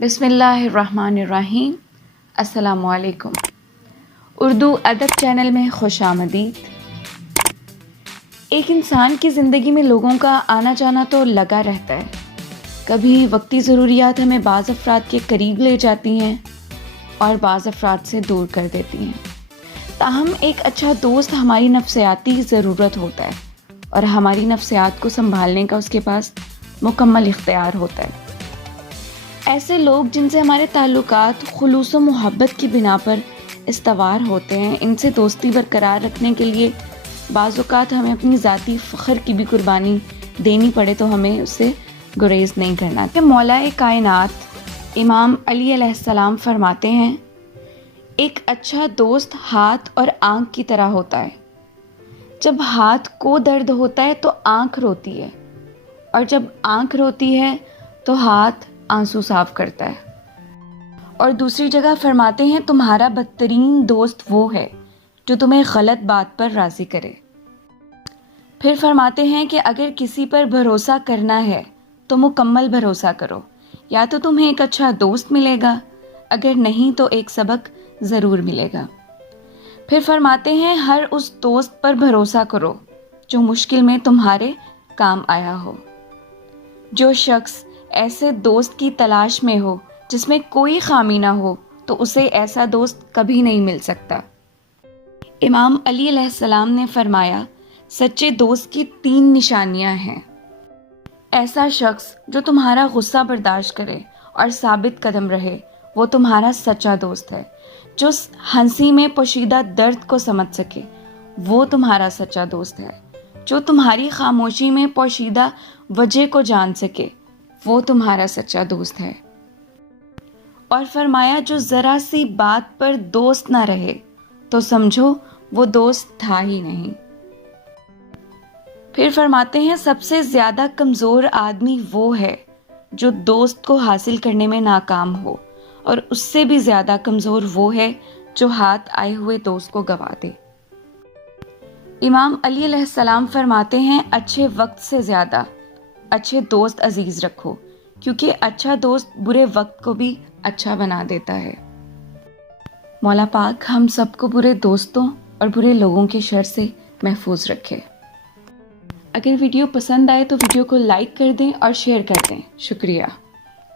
بسم اللہ الرحمن الرحیم۔ السلام علیکم۔ اردو ادب چینل میں خوش آمدید۔ ایک انسان کی زندگی میں لوگوں کا آنا جانا تو لگا رہتا ہے۔ کبھی وقتی ضروریات ہمیں بعض افراد کے قریب لے جاتی ہیں اور بعض افراد سے دور کر دیتی ہیں۔ تاہم ایک اچھا دوست ہماری نفسیاتی ضرورت ہوتا ہے اور ہماری نفسیات کو سنبھالنے کا اس کے پاس مکمل اختیار ہوتا ہے۔ ایسے لوگ جن سے ہمارے تعلقات خلوص و محبت کی بنا پر استوار ہوتے ہیں، ان سے دوستی برقرار رکھنے کے لیے بعض اوقات ہمیں اپنی ذاتی فخر کی بھی قربانی دینی پڑے تو ہمیں اس سے گریز نہیں کرنا۔ کہ مولا کائنات امام علی علیہ السلام فرماتے ہیں، ایک اچھا دوست ہاتھ اور آنکھ کی طرح ہوتا ہے۔ جب ہاتھ کو درد ہوتا ہے تو آنکھ روتی ہے، اور جب آنکھ روتی ہے تو ہاتھ آنسو صاف کرتا ہے۔ اور دوسری جگہ فرماتے ہیں، تمہارا بدترین دوست وہ ہے جو تمہیں غلط بات پر راضی کرے۔ پھر فرماتے ہیں کہ اگر کسی پر بھروسہ کرنا ہے تو مکمل بھروسہ کرو، یا تو تمہیں ایک اچھا دوست ملے گا، اگر نہیں تو ایک سبق ضرور ملے گا۔ پھر فرماتے ہیں، ہر اس دوست پر بھروسہ کرو جو مشکل میں تمہارے کام آیا ہو۔ جو شخص ایسے دوست کی تلاش میں ہو جس میں کوئی خامی نہ ہو تو اسے ایسا دوست کبھی نہیں مل سکتا۔ امام علی علیہ السلام نے فرمایا، سچے دوست کی 3 نشانیاں ہیں۔ ایسا شخص جو تمہارا غصہ برداشت کرے اور ثابت قدم رہے، وہ تمہارا سچا دوست ہے۔ جو ہنسی میں پوشیدہ درد کو سمجھ سکے، وہ تمہارا سچا دوست ہے۔ جو تمہاری خاموشی میں پوشیدہ وجہ کو جان سکے، وہ تمہارا سچا دوست ہے۔ اور فرمایا، جو ذرا سی بات پر دوست نہ رہے تو سمجھو وہ دوست تھا ہی نہیں۔ پھر فرماتے ہیں، سب سے زیادہ کمزور آدمی وہ ہے جو دوست کو حاصل کرنے میں ناکام ہو، اور اس سے بھی زیادہ کمزور وہ ہے جو ہاتھ آئے ہوئے دوست کو گوا دے۔ امام علی علیہ السلام فرماتے ہیں، اچھے وقت سے زیادہ اچھے دوست عزیز رکھو، کیونکہ اچھا دوست برے وقت کو بھی اچھا بنا دیتا ہے۔ مولا پاک ہم سب کو برے دوستوں اور برے لوگوں کے شر سے محفوظ رکھے۔ اگر ویڈیو پسند آئے تو ویڈیو کو لائک کر دیں اور شیئر کر دیں۔ شکریہ۔